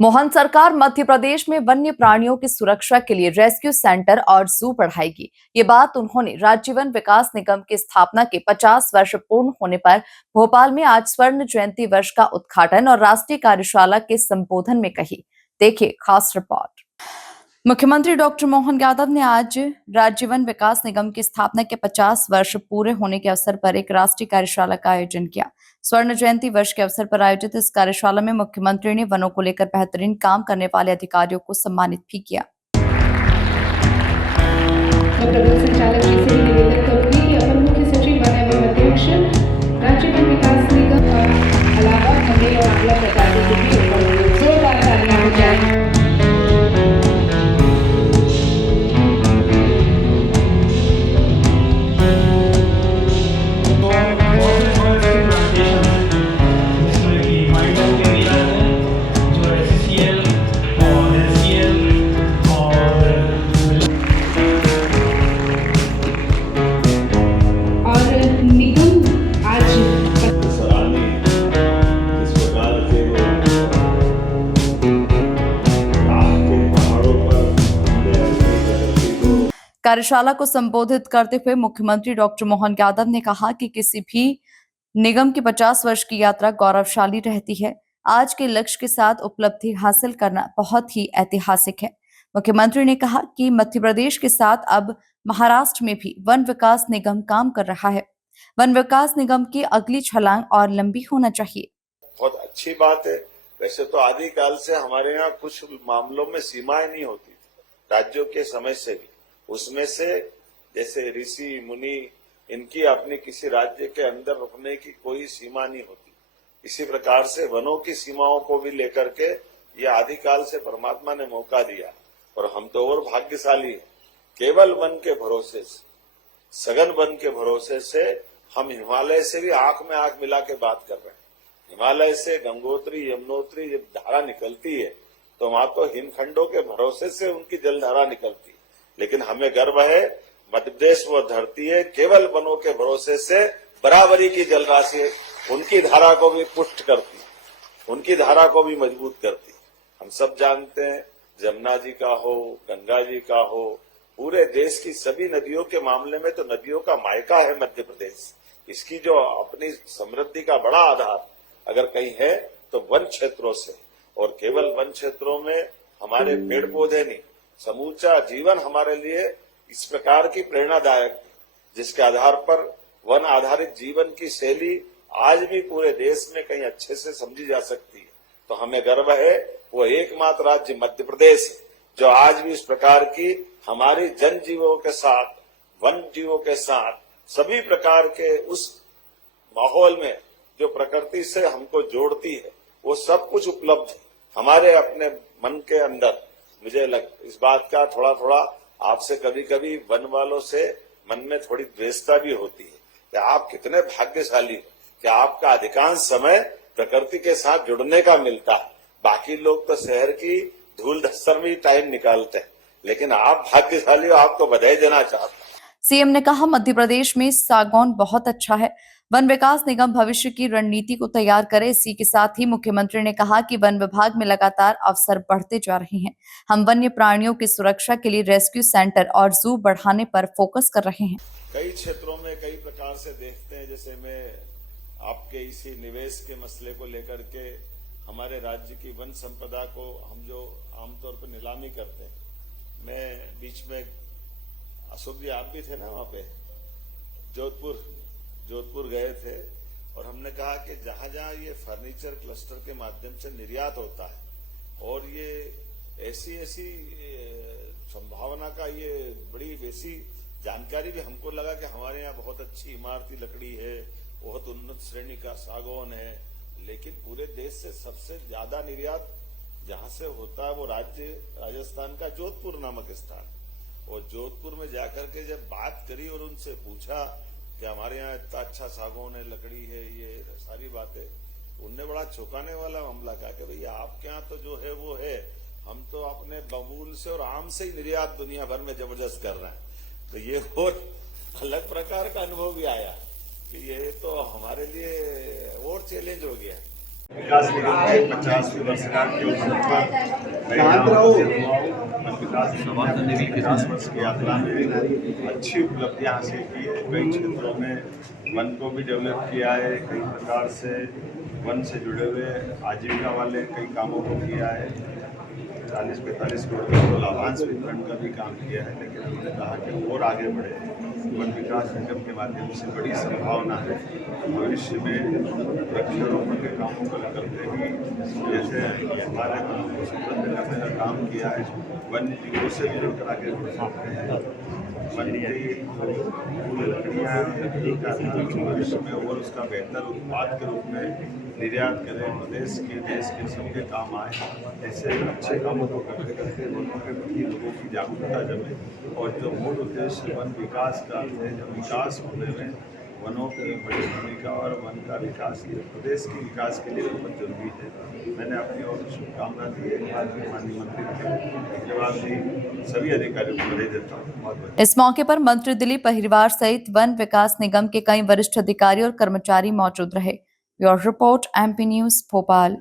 मोहन सरकार मध्य प्रदेश में वन्य प्राणियों की सुरक्षा के लिए रेस्क्यू सेंटर और जू बढ़ाएगी। ये बात उन्होंने राज्य वन विकास निगम की स्थापना के 50 वर्ष पूर्ण होने पर भोपाल में आज स्वर्ण जयंती वर्ष का उद्घाटन और राष्ट्रीय कार्यशाला के संबोधन में कही। देखिए खास रिपोर्ट। मुख्यमंत्री डॉक्टर मोहन यादव ने आज राज्य वन विकास निगम की स्थापना के 50 वर्ष पूरे होने के अवसर पर एक राष्ट्रीय कार्यशाला का आयोजन किया। स्वर्ण जयंती वर्ष के अवसर पर आयोजित इस कार्यशाला में मुख्यमंत्री ने वनों को लेकर बेहतरीन काम करने वाले अधिकारियों को सम्मानित भी किया। मैं प्रबंध संचालक जी से निवेदन करूंगी कि अपर मुख्य सचिव वन एवं अध्यक्ष राज्य वन विकास निगम और अलावा हमें और आंवला प्रजाति के भी ऊपर जोरदार तालियां हो जाए। कार्यशाला को संबोधित करते हुए मुख्यमंत्री डॉक्टर मोहन यादव ने कहा कि किसी भी निगम की 50 वर्ष की यात्रा गौरवशाली रहती है। आज के लक्ष्य के साथ उपलब्धि हासिल करना बहुत ही ऐतिहासिक है। मुख्यमंत्री ने कहा कि मध्य प्रदेश के साथ अब महाराष्ट्र में भी वन विकास निगम काम कर रहा है। वन विकास निगम की अगली छलांग और लंबी होना चाहिए। बहुत अच्छी बात है। वैसे तो आदिकाल से हमारे यहाँ कुछ मामलों में सीमाएं नहीं होती थी, राज्यों के समय से भी। उसमें से जैसे ऋषि मुनि, इनकी अपने किसी राज्य के अंदर रुकने की कोई सीमा नहीं होती। इसी प्रकार से वनों की सीमाओं को भी लेकर के ये आदिकाल से परमात्मा ने मौका दिया और हम तो और भाग्यशाली हैं। केवल वन के भरोसे से, सघन वन के भरोसे से हम हिमालय से भी आंख में आंख मिला के बात कर रहे हैं। हिमालय से गंगोत्री यमुनोत्री जब धारा निकलती है तो वहां तो हिमखंडों के भरोसे से उनकी जलधारा निकलती है, लेकिन हमें गर्व है मध्य प्रदेश वो धरती है केवल वनों के भरोसे से बराबरी की जलराशि उनकी धारा को भी पुष्ट करती, उनकी धारा को भी मजबूत करती। हम सब जानते हैं जमुना जी का हो, गंगा जी का हो, पूरे देश की सभी नदियों के मामले में तो नदियों का मायका है मध्य प्रदेश। इसकी जो अपनी समृद्धि का बड़ा आधार अगर कहीं है तो वन क्षेत्रों से, और केवल वन क्षेत्रों में हमारे पेड़ पौधे नहीं, समूचा जीवन हमारे लिए इस प्रकार की प्रेरणादायक, जिसके आधार पर वन आधारित जीवन की शैली आज भी पूरे देश में कहीं अच्छे से समझी जा सकती है। तो हमें गर्व है वो एकमात्र राज्य मध्य प्रदेश जो आज भी इस प्रकार की हमारी जन जीवों के साथ, वन जीवों के साथ सभी प्रकार के उस माहौल में जो प्रकृति से हमको जोड़ती है वो सब कुछ उपलब्ध है हमारे अपने मन के अंदर। मुझे इस बात का थोड़ा थोड़ा आपसे कभी कभी वन वालों से मन में थोड़ी द्वेषता भी होती है कि आप कितने भाग्यशाली हो कि आपका अधिकांश समय प्रकृति के साथ जुड़ने का मिलता है। बाकी लोग तो शहर की धूल धस्तर में ही टाइम निकालते हैं, लेकिन आप भाग्यशाली हो, आपको बधाई देना चाहता हूं। सीएम ने कहा मध्य प्रदेश में सागौन बहुत अच्छा है। वन विकास निगम भविष्य की रणनीति को तैयार करे। इसी के साथ ही मुख्यमंत्री ने कहा कि वन विभाग में लगातार अवसर बढ़ते जा रहे हैं। हम वन्य प्राणियों की सुरक्षा के लिए रेस्क्यू सेंटर और जू बढ़ाने पर फोकस कर रहे हैं। कई क्षेत्रों में कई प्रकार से देखते हैं, जैसे मैं आपके इसी निवेश के मसले को लेकर के हमारे राज्य की वन संपदा को हम जो आमतौर पर नीलामी करते हैं, मैं बीच में अशोक जी आप भी थे ना वहां पे, जोधपुर गए थे और हमने कहा कि जहां जहां ये फर्नीचर क्लस्टर के माध्यम से निर्यात होता है और ये ऐसी संभावना का ये बड़ी वैसी जानकारी भी हमको लगा कि हमारे यहाँ बहुत अच्छी इमारती लकड़ी है, बहुत उन्नत श्रेणी का सागौन है, लेकिन पूरे देश से सबसे ज्यादा निर्यात जहां से होता है वो राज्य राजस्थान का जोधपुर नामक स्थान। और जोधपुर में जाकर के जब बात करी और उनसे पूछा कि हमारे यहाँ इतना अच्छा सागौन है, लकड़ी है, ये सारी बातें, उनने बड़ा चौंकाने वाला मामला कहा कि भैया आपके यहाँ तो जो है वो है, हम तो अपने बबूल से और आम से ही निर्यात दुनिया भर में जबरदस्त कर रहे हैं। तो ये और अलग प्रकार का अनुभव भी आया कि ये तो हमारे लिए और चैलेंज हो गया विकास निगम के 50वीं वर्षगांठ के अवसर पर मैं यहाँ उपस्थित हुआ हूँ। वन विकास निगम ने 50 वर्ष की यात्रा में अच्छी उपलब्धियाँ हासिल की है। कई क्षेत्रों में वन को भी डेवलप किया है, कई प्रकार से वन से जुड़े हुए आजीविका वाले कई कामों को किया है। 40-45 करोड़ का तो लाभांश वितरण का भी काम किया है, लेकिन हमने कहा कि और आगे बढ़े। वन विकास निगम के माध्यम से बड़ी संभावना है भविष्य में वृक्षारोपण के कामों को करते भी, जैसे हमारे वनों को समृद्ध करने का काम किया है, वन्य जीवों से भी जुड़कर आगे बढ़ सकते हैं। वन की लकड़ियाँ लकड़ी का भविष्य में और उसका बेहतर उत्पाद के रूप में निर्यात करें, देश के सबके काम आए। ऐसे अच्छे कामों को करते करते वनों के प्रति लोगों की जागरूकता जमे और जो मूल उद्देश्य वन विकास का है, जो विकास होने में वनों की बड़ी भूमिका और वन का विकास ये प्रदेश के विकास के लिए बहुत जरूरी है। मैंने अपनी ओर से शुभकामना दी है, माननीय मंत्री के जवाब दी, सभी अधिकारियों को बधाई देता हूँ। बहुत बहुत इस मौके पर मंत्री दिलीप अहिरवार सहित वन विकास निगम के कई वरिष्ठ अधिकारी और कर्मचारी मौजूद रहे। Bureau report, MP news, Bhopal.